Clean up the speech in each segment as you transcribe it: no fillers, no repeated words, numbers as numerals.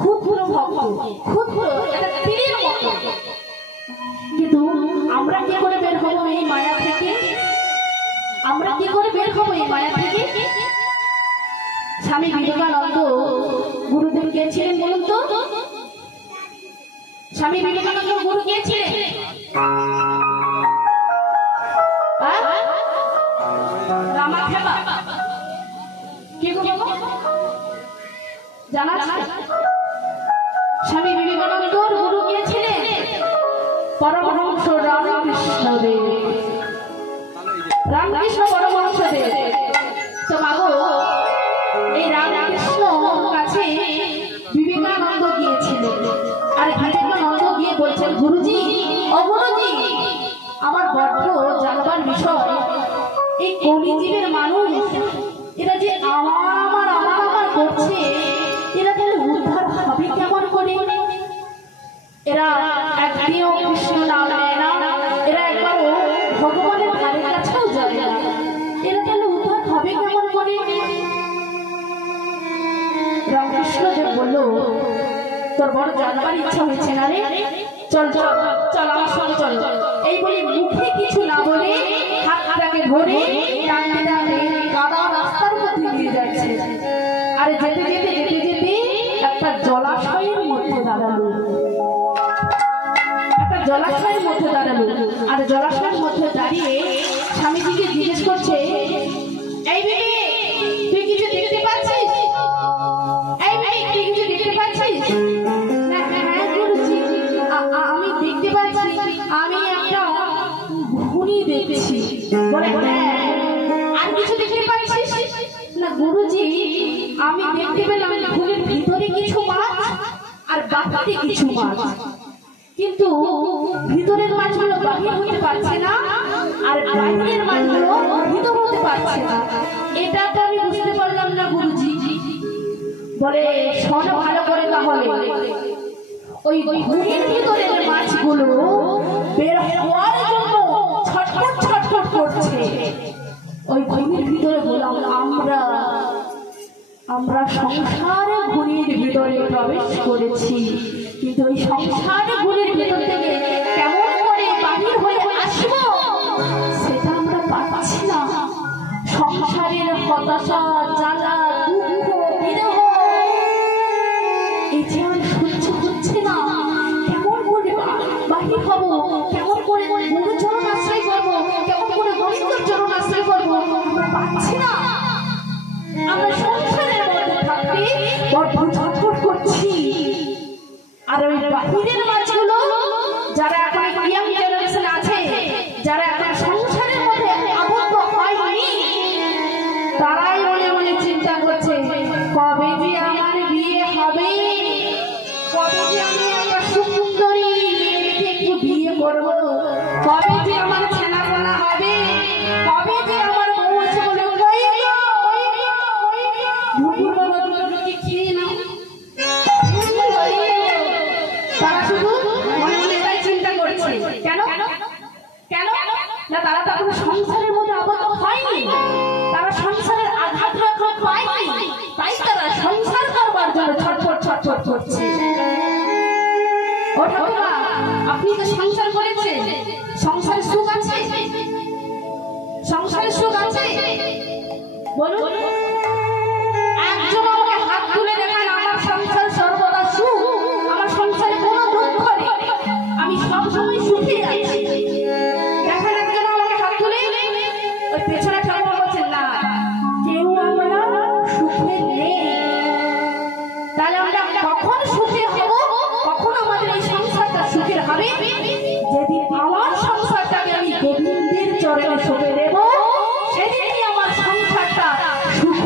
ক্ষুদ্র ভক্ত, ক্ষুদ্র একটা তীরের মতো। কিন্তু আমরা কি করে বের হবো এই মায়া থেকে? আমরা কি করে বের হবো এই মায়া থেকে? স্বামী বিবেকানন্দ গুরুদেব কে ছিলেন বলুন তো? স্বামী বিবেকানন্দ গুরু কে ছিলেন? রামাখেবা কি জানা আছে? স্বামী বিবেকানন্দর গুরু কে ছিলেন? পরমহংস রামকৃষ্ণদেব। রামকৃষ্ণ পরমহংসদেব। তো মাগো এই রামকৃষ্ণ কাছে বিবেকানন্দ গিয়েছিলেন। আর বিবেকানন্দ গিয়ে বলছেন, গুরুজি, ও গুরুজি, আমার বড্ড জানবার বিষয়, এই কলিযুগের মানুষ এরা যে আমার করছে, এরা তাহলে উদ্ধার হবে কেমন করে? এরা একদিনও কৃষ্ণ নাম নেয় না, এরা একবারও ভগবানের ধারে কাছেও যায় না, এরা তাহলে উদ্ধার হবে কেমন করে? রামকৃষ্ণ যে বলল, তোর বড় জানবার ইচ্ছা হয়েছে না রে, চল চল চল আমার সঙ্গে চল। এই বলে মুখে কিছু না বলে হাতটাকে ধরে টানতে টানতে কাদা রাস্তার মধ্যে নিয়ে যাচ্ছে। আর যেতে যেতে যেতে যেতে একটা জলাশয়ের মধ্যে দাঁড়ালো, একটা জলাশয়ের মধ্যে দাঁড়ালো। আর জলাশয়ের মধ্যে দাঁড়িয়ে স্বামীজিকে জিজ্ঞেস করছে, এই বেবি, তুই কিছু দেখতে পাচ্ছিস? এই বেবি, তুই কিছু দেখতে পাচ্ছিস? হ্যাঁ গুরুজি, আমি দেখতে পাচ্ছি, আমি একটা ঘুড়ি দেখছি। বলে আর কিছু দেখতে পাচ্ছিস? না গুরুজি, আমি দেখতে পেলাম ঘুড়ির ভিতরে কিছু মাছ আর বাকিতে কিছু মাছ, কিন্তু ভিতরের মাছগুলো বাহির হতে পারছে না আর বাইরের মাছগুলো ভিতর হতে পারছে না। এটা তো আমি বুঝতে পারলাম না গুরুজি। বলে শোনো ভালো করে, তাহলে ওই ঘুড়ির ভিতরের মাছগুলো বের হওয়ার জন্য ছটফট ছটফট করছে। ওই ঘুড়ির ভিতরে বললাম, আমরা সংসারে ঘুড়ির ভিতরে প্রবেশ করেছি, কিন্তু ওই সংসারে ঘুড়ির ভিতর থেকে কেমন করে বাহির হয়ে আসবো সেটা আমরা পাচ্ছি না। সংসারের হতাশা, জ্বালা, দুঃখ, বিরহ, এই যে আর সহ্য হচ্ছে না। কেমন করে বাহির হবো, কেমন করে গুরুচরণ আশ্রয় করবো, কেমন করে গোবিন্দর চরণ আশ্রয় করবো, আমরা পাচ্ছি না। আমরা সংসারের মধ্যে থাকতে বড্ড ছটফট করছি। আর ওই বাহিরের মাছগুলো, যারা এখন ইয়াং জেনারেশন আছে, যারা এখন সংসারের মধ্যে আবদ্ধ হয়নি, তারাই মনে মনে চিন্তা করছে, কবে যে আমার বিয়ে হবে, কবে যে আমি একটা সুন্দরী মেয়েকে একটু বিয়ে করবো, কবে যে আমার ছেনাপোনা হবে, কবে যে আমার বউ আছে বলে খেয়ে নাও। তারা শুধু মনে মনে এটাই চিন্তা করছে। কেন কেন না, তারা তো এখন সংসারের মধ্যে আবদ্ধ হয়নি, তারা সংসারের আঘাত এখন পায়নি, তাই তারা সংসার করবার জন্য ছটফট ছটফট করছে। ও ঠাকুমা, আপনি তো সংসার করেছেন, সংসারের সুখ আছে? সংসারের সুখ আছে বলুন? একজন আমাকে হাত তুলে দেখান, আমার সংসার সর্বদা সুখ, আমার সংসারে কোনো দুঃখ নেই, আমি সবসময় সুখে আছি। দেখেন একজন আমাকে হাত তুলে। ওই পেছনে ঠাকুমা বলছেন, না, কেউ আমরা সুখে নেই। তাহলে আমরা কখন সুখে হব, কখন আমাদের এই সংসারটা সুখের হবে? যেদিন আমার সংসারটাকে আমি গোবিন্দের চরণে সঁপে দেব, সেদিনই আমার সংসারটা সুখ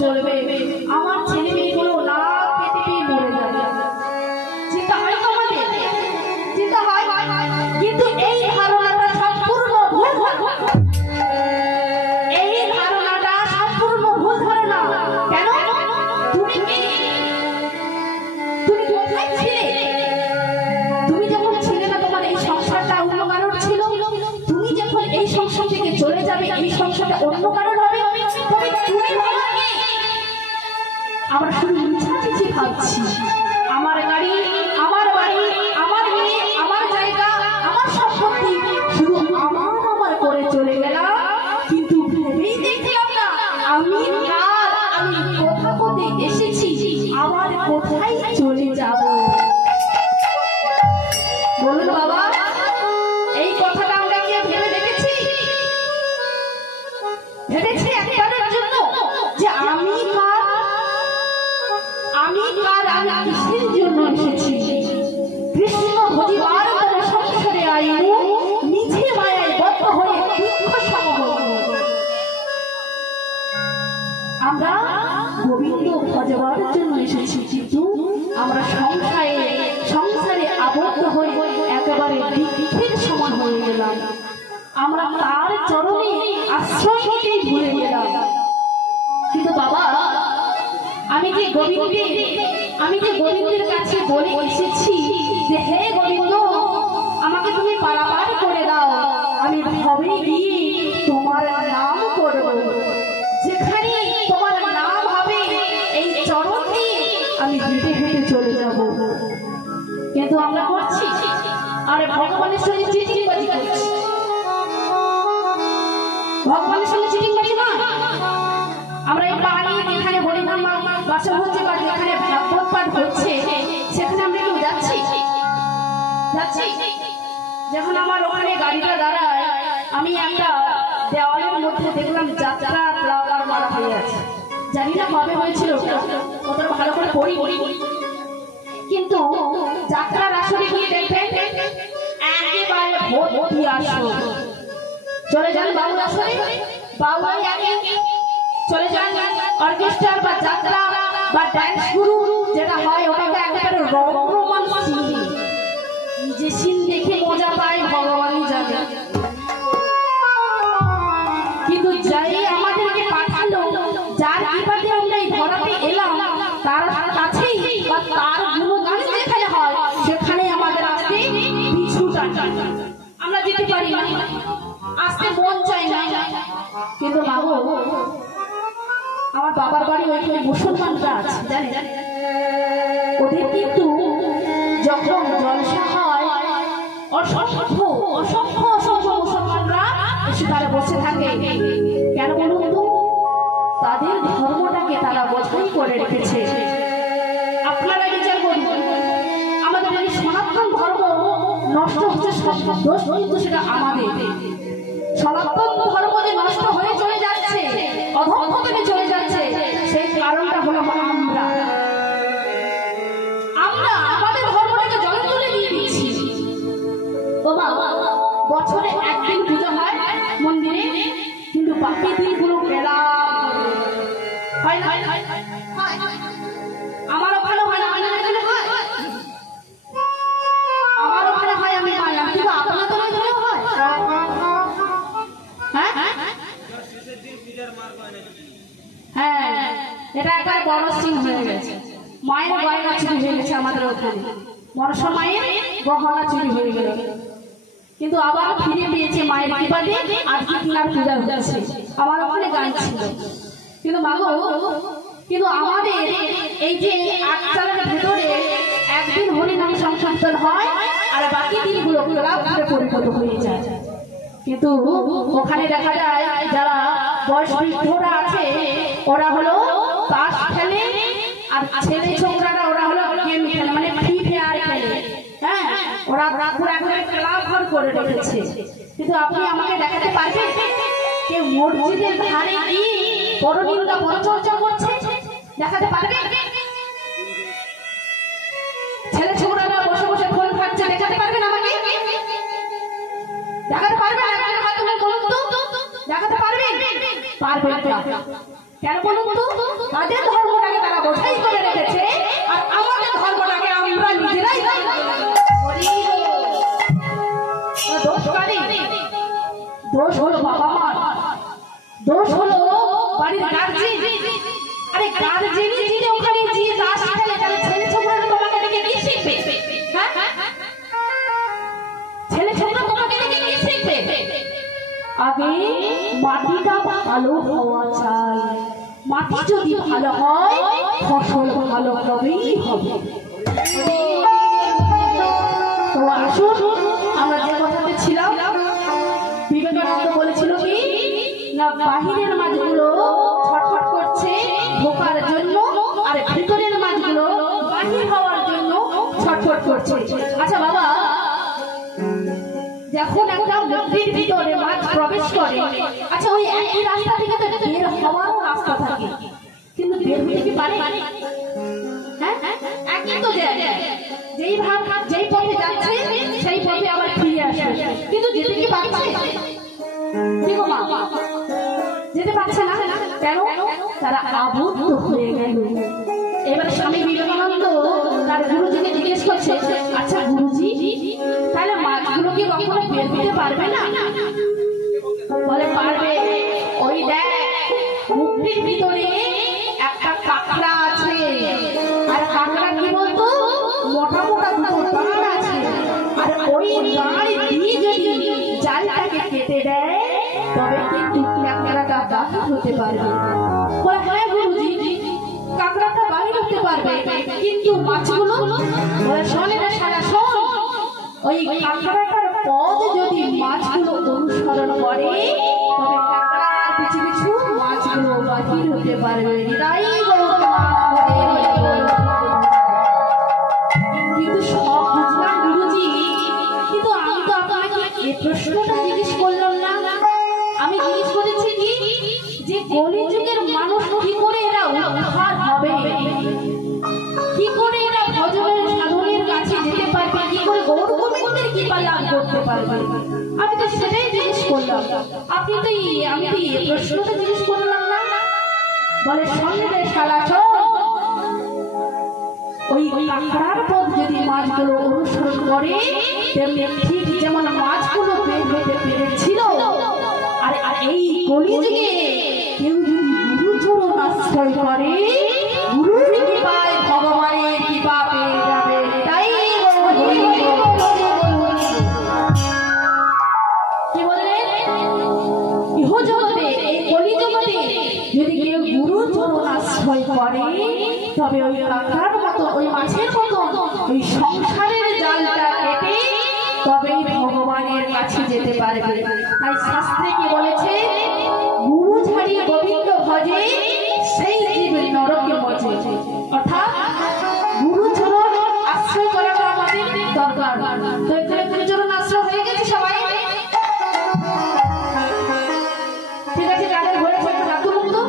চলবে, আমার ছেলে মেয়েগুলো না খেতে পেয়ে মরে যাবে। চিন্তা হয় তো আমাদের, চিন্তা হয়, কিন্তু এই ধারণাটা সম্পূর্ণ ভুল। এই ধারণাটা সম্পূর্ণ ভুল ধারণা। কেন? তুমি কোথায় ছিলে? তুমি যখন ছিলে না, তোমার এই সংসারটা অন্য কারোর ছিল। তুমি যখন এই সংসার থেকে চলে যাবে, এই সংসারটা অন্য কারোর হবে। তবে তুমি ভালো কি? আমরা শুধু মিছামিছি ভাবছি। আমার গাড়ি, আমার বাড়ি, আমার মেয়ে, আমার জায়গা, আমার সম্পত্তি শুধু আমার করে চলে গেলাম, কিন্তু ভেবেই দেখলাম না আমি কার, আমি কোথা কোথায় এসেছি, আবার কোথায় চলে যাব। বলুন বাবা, এই কথাটা আমরা কি ভেবে দেখেছি? ভেবেছি একবারের জন্য যে আমি কার, আমি কার, আমি কিসের জন্য এসেছি? কৃষ্ণ ভজিবার তবে সংসারে আইনু, নিজে মায়ায় বদ্ধ হয়ে দুঃখ সমবর্ণ। আমরা গোবিন্দ ভজবার জন্য এসেছি, কিন্তু আমরা সংসারে আবদ্ধ হয়ে একেবারে দুঃখের সমান হয়ে গেলাম। আমরা তার চরণে আশ্রয় নিতেই ভুলে গেলাম। কিন্তু বাবা, আমি যে গোবিন্দের কাছে বলে এসেছি যে হে গোবিন্দ, আমাকে তুমি পারাপার করে দাও, আমি ভবে গিয়ে তোমার নাম করব। যেখানে তোমার নাম হবে, এই চরণ দিয়ে আমি হেঁটে হেঁটে চলে যাব। কিন্তু আমরা করছি, আরে ভগবানের সঙ্গে চিটিংবাজি করছি। ভগবানের সঙ্গে চিটিংবাজি না, আমরা এই পাহাড়ি যেখানে হরিনাম বাসন হচ্ছে বা যেখানে ভাগবত পাঠ হচ্ছে, সেখানে আমরা কেউ যাচ্ছি। যখন আমার ওখানে গাড়িটা দাঁড়ায়, আমি একটা দেওয়ালের মধ্যে দেখলাম যাত্রা ফ্লাওয়ার মারা হয়ে আছে। জানি না কবে হয়েছিল, ওটা ভালো করে পড়ি, কিন্তু যাত্রার আসরে গিয়ে দেখবেন একেবারে ভর্তি আসন। চলে যান বাবুর আসরে, বাবুই আগে চলে যান অর্কেস্ট্রার বা যাত্রা বা ড্যান্স গুরু যেটা হয়, ওটাকে একেবারে রমমান সিন, যে সিন দেখে মজা পায় ভগবানই জানে। কিন্তু যাই আমাদেরকে পাঠালো, যার কৃপাতে আমরা এই ধরাতে এলাম, তার কাছেই বা তার গুণগান যেখানে হয়, সেখানে আমাদের আসতে পিছুটা আমরা যেতে পারি না, আসতে মন চায় না। কিন্তু মাগো, আমার বাবার বাড়ি ওইখানে মুসলমানরা আছে, জানেন? ওদের কিন্তু যখন জলসা হয়, অসংখ্য অসংখ্য অসংখ্য মুসলমানরা এসে তারা বসে থাকে। কেন বলুন তো? তাদের ধর্মটাকে তারা বোঝাই করে রেখেছে। আপনারা বিচার করুন, আমাদের এই সনাতন ধর্ম নষ্ট হচ্ছে, দোষ কিন্তু সেটা আমাদের। সনাতন ধর্ম যে নষ্ট হয়ে চলে যাচ্ছে, অধঃপতনে চলে যাচ্ছে, সেই কারণটা হলো আমরা আমাদের ধর্মটাকে জলে তুলে দিয়ে দিচ্ছি। বাবা, বছরে একদিন পুজো হয় মন্দিরে, কিন্তু বাকি দিনগুলো মেলা হয় না। আমার ওখানে হয় না, আমার ওখানে হয়, আমি মানলাম, কিন্তু আপনার তো ওখানে হয়। হ্যাঁ, এটা একটা বড় সিন হয়ে গেছে। মায়ের গয়না চুরি হয়ে গেছে আমাদের ওখানে, মনসা মায়ের গহনা চুরি হয়ে গেল, কিন্তু আবার ফিরে পেয়েছে মায়ের কৃপাতে। আজকে তিনার পূজা হচ্ছে, আমার ওখানে গান ছিল। কিন্তু মাগো, কিন্তু আমাদের এই যে আটচালার ভেতরে একদিন হরিনাম সংকীর্তন হয়, আর বাকি দিনগুলো ক্লাব করে পরিণত হয়ে যায়। কিন্তু ওখানে দেখা যায় যারা বয়স বৃদ্ধরা আছে, ওরা হলো তাস খেলে, আর ছেলে ছোকরারা ওরা হলো গেম খেলে, মানে ফ্রি ফায়ার খেলে। হ্যাঁ, ওরা ক্লাব ঘর করে রেখেছে। কিন্তু আপনি আমাকে দেখাতে পারবেন কেউ মসজিদের ধারে গিয়ে পরনিন্দা পরচর্চা করছে? দেখাতে পারবেন? ছেলে ছোকরারা বসে বসে ফোন খাচ্ছে, দেখাতে পারবেন আমাকে? দেখাতে পারবেন? দেখাতে পারবেন? পারবেন না। কেন বলুন তো? তাদের ধর্মটাকে তারা বোঝাই করে রেখেছে, আর আমাদের ধর্মটাকে আমরা নিজেরাই দোষ হলো বাবা মা, দোষ হলো বাড়ির গার্জেন। আরে গার্জেনই যদি ওখানে যে দাস খেলে তাহলে ছেলে ছোকরা তোমাকে দেখে কি শিখবে? হ্যাঁ, ছেলে ছোকরা তোমাকে দেখে কি শিখবে? আগে মাটিটা ভালো হওয়া চাই। মাটি যদি ভালো হয় ফসল ভালো হবেই হবে। তো আসুন আমরা যে কথাতে ছিলাম, বিবেকানন্দ বলেছিল কি না, বাহিরের মাছগুলো ছটফট করছে ঢোকার জন্য, আর ভিতরের মাছগুলো বাহির হওয়ার জন্য ছটফট করছে। আচ্ছা বাবা, যখন একটা মুক্তির ভিতরে মাছ প্রবেশ করে, আচ্ছা ওই একই রাস্তা থেকে তো বের হওয়ারও রাস্তা থাকে, কিন্তু বের হতে কি পারে? হ্যাঁ, একই তো যায়, যেই পথে যাচ্ছে সেই পথে আবার ফিরে আসে, কিন্তু যেতে কি পারছে? কি গো মা, যেতে পারছে না। কেন? তারা আবদ্ধ হয়ে গেল। এবার স্বামী বিবেকানন্দ তার গুরুজিকে জিজ্ঞেস করছে, আচ্ছা গুরুজি, তাহলে মাছগুলো কি কখনো বের হতে পারবে না? বলে পারবে। ওই দেখ মুক্তির ভিতরে একটা কাঁকড়া আছে, আর কাঁকড়া কি বলতো, মোটা মোটা দুটো দাঁড় আছে, আর ওই দাঁড় দিয়ে যদি জালটাকে কেটে দেয় তবে কিন্তু কাঁকড়াটা বাহির হতে পারবে। বলে হ্যাঁ গুরুজি, কাঁকড়াটা বাহির হতে পারবে, কিন্তু মাছগুলো? বলে শোনে না সারা শোন, ওই কাঁকড়াটার পথ যদি মাছগুলো অনুসরণ করে তবে কাঁকড়ার পিছু পিছু মাছগুলো বাহির হতে পারবে। কিন্তু সব বুঝলাম গুরুজি, কিন্তু আমি তো আপনাকে এই প্রশ্নটা জিজ্ঞেস করলাম না। আমি জিজ্ঞেস করেছি কি, যে কলিযুগের মানুষ কি করে এরা উদ্ধার হবে, কি করে এরা ভজনের সাধনের কাছে যেতে পারবে, কি করে গৌর গোবিন্দের কৃপা লাভ করতে পারবে? আমি তো সেটাই জিজ্ঞেস করলাম। আমি তো এই প্রশ্নটা জিজ্ঞেস করলাম না। বলে সঙ্গে শালা ওই কাঁকড়ার পথ যদি মাছগুলো অনুসরণ করে, তেমনি ঠিক যেমন মাছগুলো বের হতে পেরেছিল, আর এই কলিযুগে কেউ যদি গুরুচরণ আশ্রয় করে, গুরুর কৃপায় ভগবানের কৃপা পেয়ে যাবে। তাই কি বললেন, ইহজগতে এই কলিযুগে যদি কেউ গুরুচরণ আশ্রয় করে তবে ওই কাঁকড়ার মতো, ওই মাছের মতো ওই সংসারের জালটা কেটে তবেই ভগবানের কাছে যেতে পারবে। তাই শাস্ত্রে কি বলেছে, গুরু ছাড়িয়ে গোবিন্দ ভজে সেই জীব নরকে মজে। অর্থাৎ গুরুচরণ আশ্রয় করাটা আমাদের দরকার। তো এখানে গুরুচরণ আশ্রয় হয়ে গেছে সবাই? ঠিক আছে, যাদের হয়েছে হাত তুলুন তো।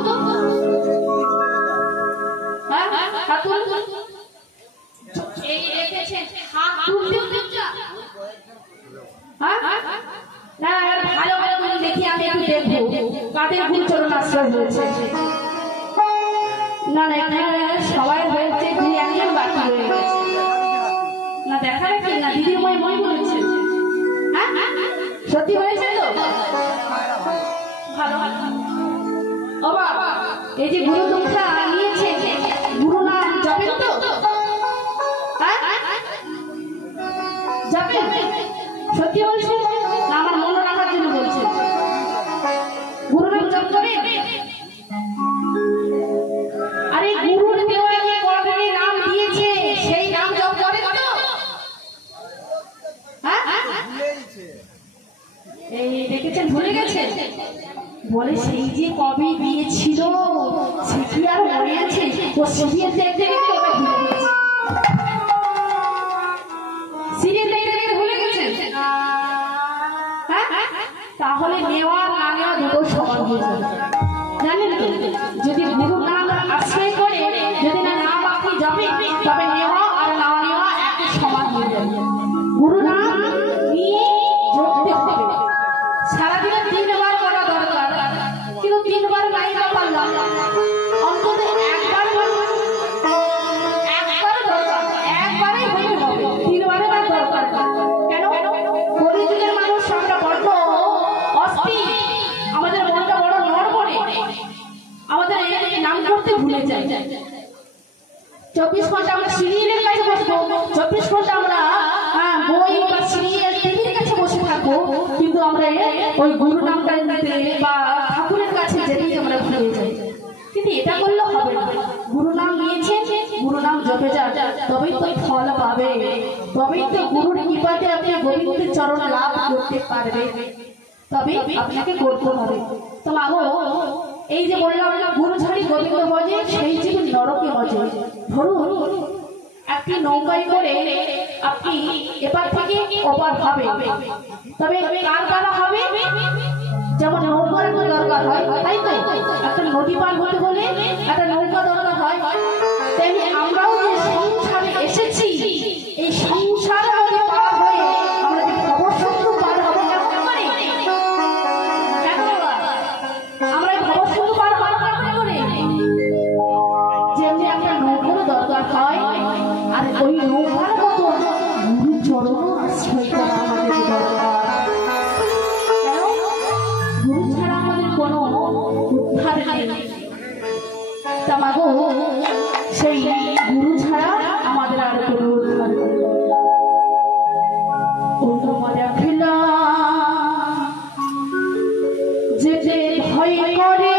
হ্যাঁ, হাত তুলুন। এই রেখেছেন, হাত তুলতে না, ভালো ভালো করে দেখি, আমি একটু দেখবো কাদের গুরুচরণ আশ্রয় হয়েছে। না না, এখানে সবাই হয়েছে, দুই একজন বাকি হয়ে গেছে। না দেখা রাখি না, দিদির মনে মনে বলেছে। হ্যাঁ সত্যি হয়েছে তো? ভালো। ও বাবা, এই যে গুরু দীক্ষা নিয়েছে, গুরু নাম জপেন তো? হ্যাঁ জপেন? সত্যি বলছি না, আমার মনে রাখার জন্য বলছে। গুরু নাম জপ করেন? আরে গুরুর দেওয়া যে কর্মে নাম দিয়েছে সেই নাম জপ করেন তো? হ্যাঁ এই দেখেছেন, ভুলে গেছেন? বলে সেই যে কবে দিয়েছিল সে কি আর মনে আছে? ও সিরিয়াল দেখতে দেখতে ওটা ভুলে গেছে। সিরিয়াল দেখতে দেখতে ভুলে গেছেন? হ্যাঁ, তাহলে নেওয়া না নেওয়া দুটো সমান হয়ে যাবে, জানেন তো? যদি গুরু নাম আশ্রয় করে যদি না নাম আপনি যাবেন, তবে নেওয়া আর না নেওয়া একই সমান হয়ে যাবে। গুরু নাম নিয়ে জপতে হবে। সারাদিনে 3 বার করা দরকার, কিন্তু 3 বার নাই না পারলাম, নাম করতে ভুলে যাই। 24 ঘন্টা আমরা সিরিয়ালের কাছে বসবো, 24 ঘন্টা আমরা বই বা সিরিয়াল টিভির কাছে বসে থাকবো, কিন্তু আমরা ওই গুরু নামটা নিতে বা ঠাকুরের কাছে যেতেই আমরা ভুলে যাই। কিন্তু এটা করলে হবে না। গুরু নাম নিয়েছেন, গুরু নাম জপে যান, তবেই তো ফল পাবে, তবেই তো গুরুর কৃপাতে আপনি গোবিন্দের চরণ লাভ করতে পারবে, তবে আপনাকে করতে হবে। তো মাগো, এই যে বললাম গুরু ছাড়ি গোবিন্দ ভজে সেই জীবন নরকে ভজে। ধরুন একটি নৌকায় করে আপনি এপার থেকে ওপার হবে, তবে কার দ্বারা হবে? যেমন নৌকার একটা দরকার হয়, তাই তো? একটা নদী পার হতে হলে একটা নৌকা দরকার হয়, তেমনি আমরাও যে সংসারে এসেছি, এই সংসার নদী পার হয়ে আমরা যে ভবসিন্ধু পার হবো কেমন করে? আমরা ভবসিন্ধু পার হবো কেমন করে? যেমনি একটা নৌকার দরকার হয়, আর ওই নৌকার মতো গুরু চরণ আশ্রয় করা আমাদের দরকার। গুরু ছাড়া আমাদের কোনো উদ্ধার নেই। তা মাগো, সেই গুরু ছাড়া আমাদের আর কোনো উদ্ধার নেই। যেতে ভয় করে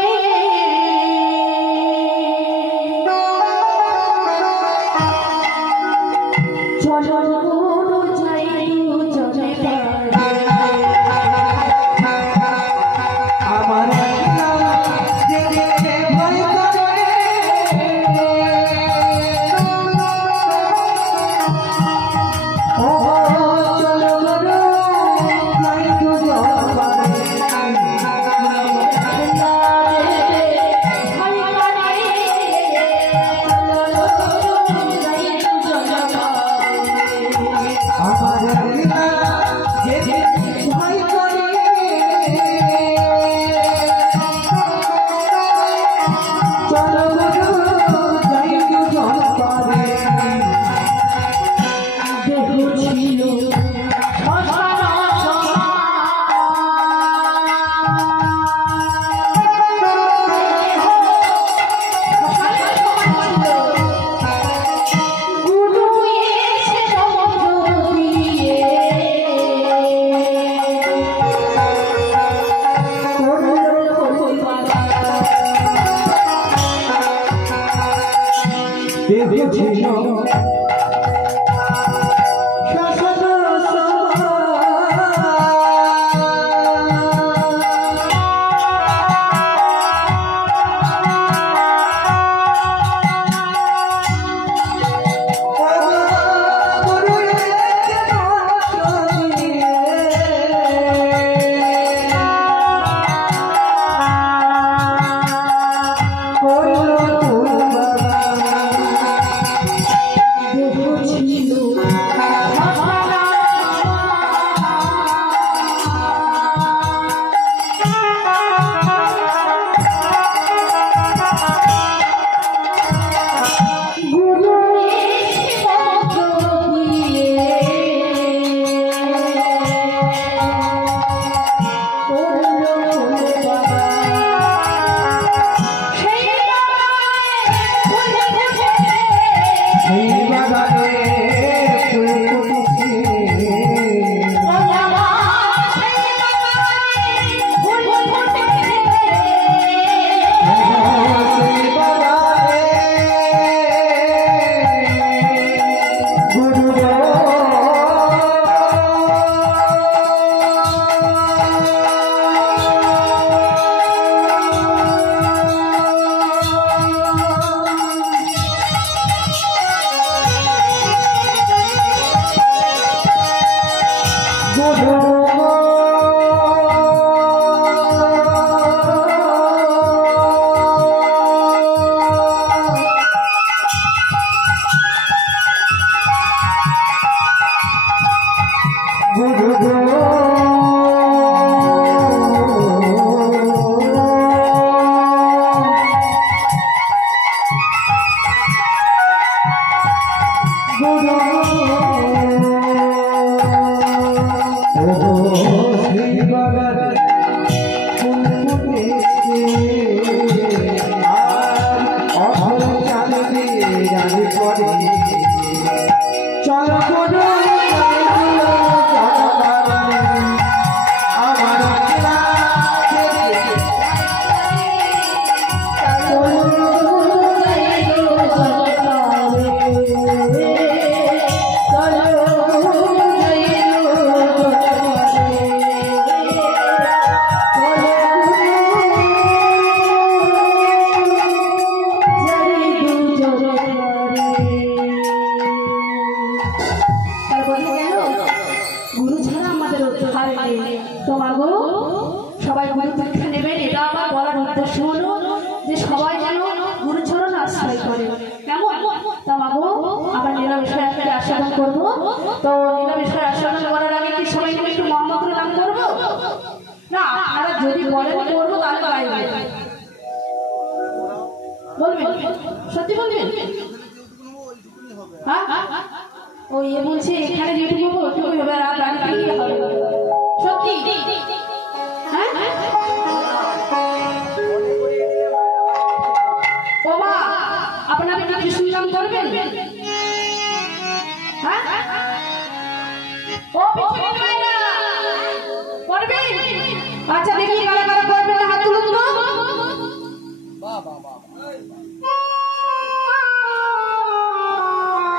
আচ্ছা দেখি কারা কারা করবে না হাত তুলুন তো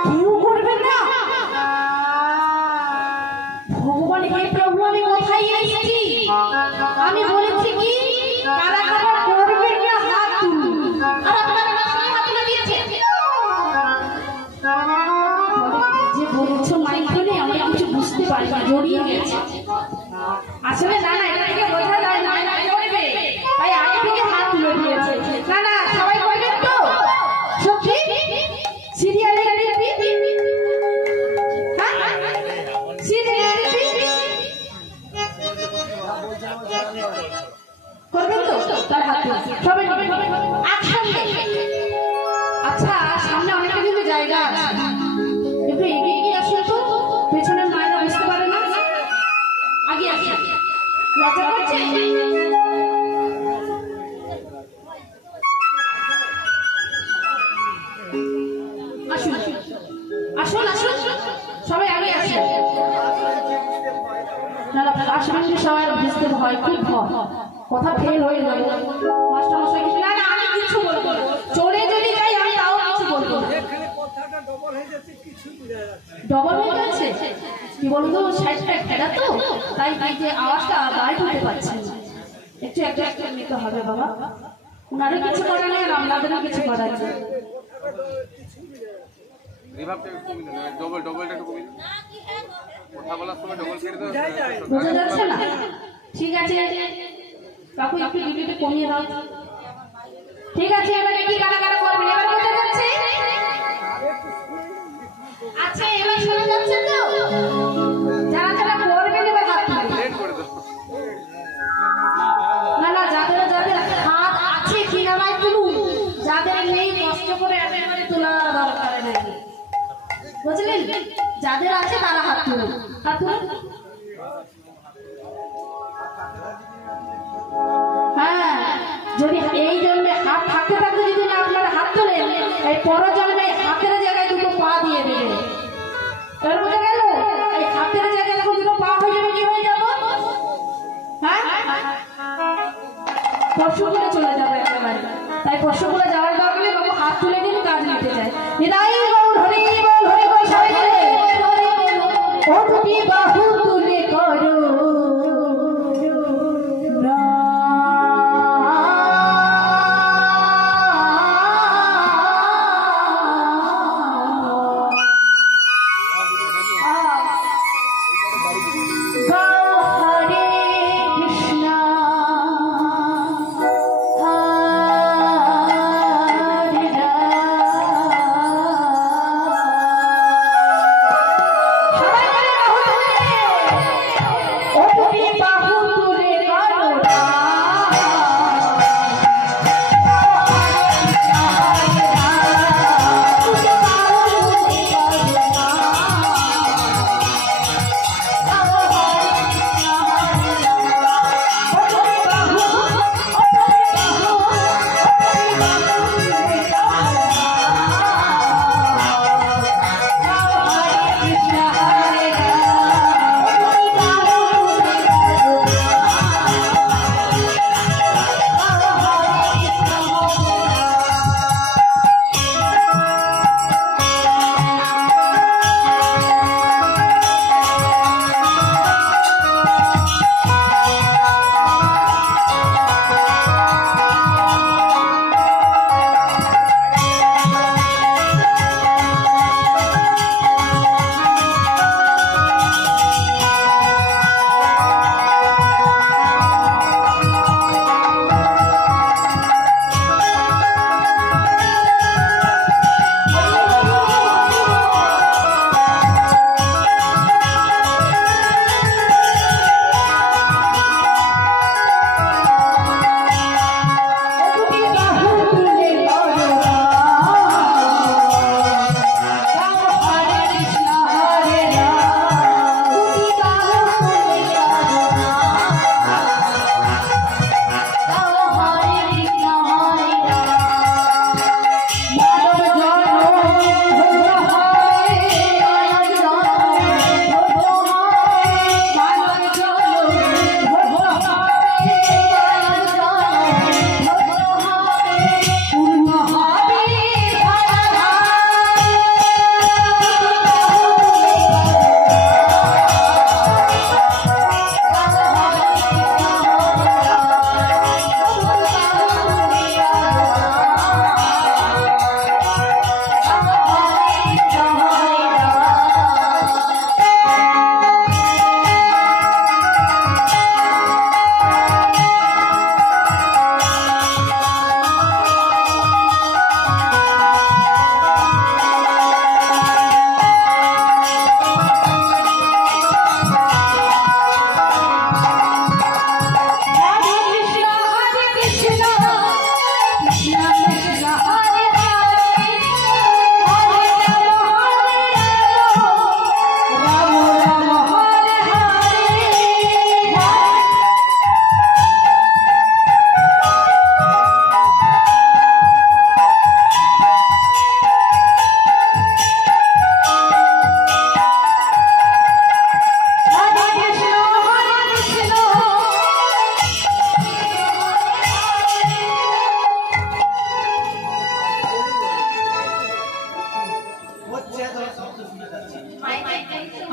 কেউ করবে না ভগবান হে প্রভু আমি কোথায় এসেছি আমি বলেছি কি কারা কারা করবে না হাত তুলুন আর আপনারা হাত তুলে দিয়েছেন যে বলেছো মাইক শুনে আমরা কিছু বুঝতে পারি না জড়িয়ে গেছে আসলে না না এটা থেকে বোঝা যায় না করবে তাই আগে থেকে হাত তুলে দিয়েছে না না সবাই করবেন তো সত্যি সিরিয়ালে রিপিট হ্যাঁ সিরিয়ালে রিপিট করবেন তো তার হাত সবাই অ্যাকশন আচ্ছা সামনে অনেকটা কিন্তু জায়গা আছে একটু এগিয়ে আসুন তো পেছনের মায়েরা বুঝতে পারে না আগে আসুন লজ্জা করছে আসুন আসুন আসুন সবাই আগে আসুন না না আসলে সবাই বুঝতে ভয় খুব ভয় কথা ফেল হয়ে যাবে মাস্টার মশাই কিছু না না আমি কিছু বলবো না চলে যদি যাই আমি তাও কিছু বলবো না ডবল হয়ে যাচ্ছে কি বলুন তো সাইডটা ফেরা তো তাই এই যে আওয়াজটা বাইরে হতে পারছে একটু একটু একটু নিতে হবে বাবা ওনারও কিছু করা নেই আর আপনাদেরও কিছু করার নেই বোঝা যাচ্ছে না ঠিক আছে কাকু একটু ভিডিওটা কমিয়ে দাও ঠিক আছে এবার কি কারা কারা করবেন এবার বোঝা যাচ্ছে আচ্ছা এবার শোনা যাচ্ছে তো যারা যারা করবেন এবার হাত তুলুন না না যাদের যাদের হাত আছে কিনা ভাই তুলুন যাদের নেই কষ্ট করে একেবারে তোলা দরকার নেই বুঝলেন যাদের আছে তারা হাত তুলুন হাত তুলুন হ্যাঁ যদি এই জন্মে হাত থাকতে থাকতে যদি না আপনারা হাত তোলেন এই পরের জন্মে হাতের জায়গায় দুটো পা দিয়ে দেবে এর মধ্যে গেল এই হাতের জায়গায় যখন দুটো পা হয়ে যাবে কি হয়ে যাবো হ্যাঁ পরশুগুলো চলে যাবে একেবারে তাই পরশুগুলো যাওয়ার দরকার নেই বাবু হাত তুলে দিন কাজ নিতে যায় নিদাই বল হরি বল সবাই মিলে ও দুটি বাহু তুলে করো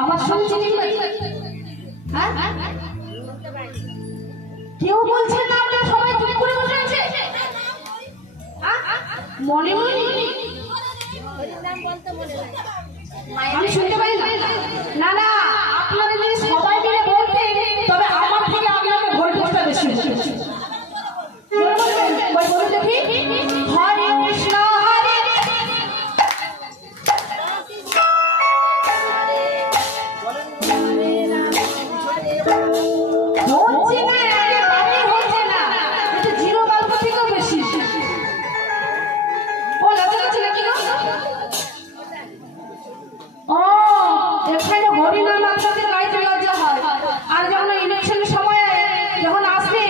আমার শুনছি হ্যাঁ কেউ বলছে না, আমরা সবাই চুপ করে বসে আছে মনে মনে আমি শুনতে পাই না। না না, আপনারা যদি সবাই মিলে বলতেন তবে আমার থেকে আপনাকে ভোল্টেজটা বেশি হতো। বলুন দেখি, হরে কৃষ্ণ হরে হচ্ছে না, বাকি হচ্ছে না, কিন্তু জিরো গল্প থেকেও বেশি। ও লজ্জা লাগছে নাকি গো? ও এখানে হরিনাম আপনাদের গাইতে লজ্জা হয়, আর যখন ইলেকশনের সময় যখন আসবে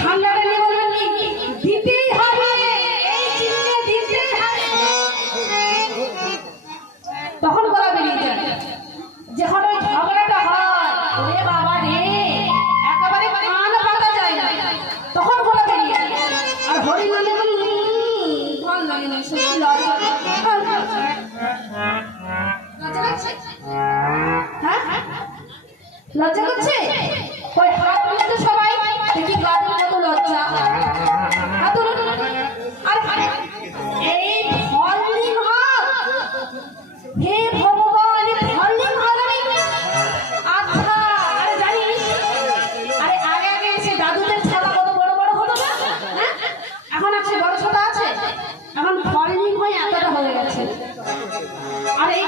ঝান্ডাটা নিয়ে বলবেন কি দিতেই হবে, এই চিহ্নে দিতেই হবে, তখন গলা বেরিয়ে যায়। যখন ওই ঝগড়াটা হয়, ওরে বাবা রে, একেবারে কান পাতা যায় না, তখন গলা বেরিয়ে যায়। আর হরিনামে ভাল লাগে না, সত্যি লজ্জা লজ্জা করছে। ওই হাত তুলতে সবাই দেখি গাড়ির মতো লজ্জা। আর এই ফলিং হাত, হে ভগবান, ফলিং হাত আমি আচ্ছা আরে জানিস, আরে আগে আগে এসে দাদুদের ছাতা কত বড় বড় হতো না, এখন আছে বড় ছোট আছে, এখন ফলিং হয়ে এতটা হয়ে গেছে। আর এই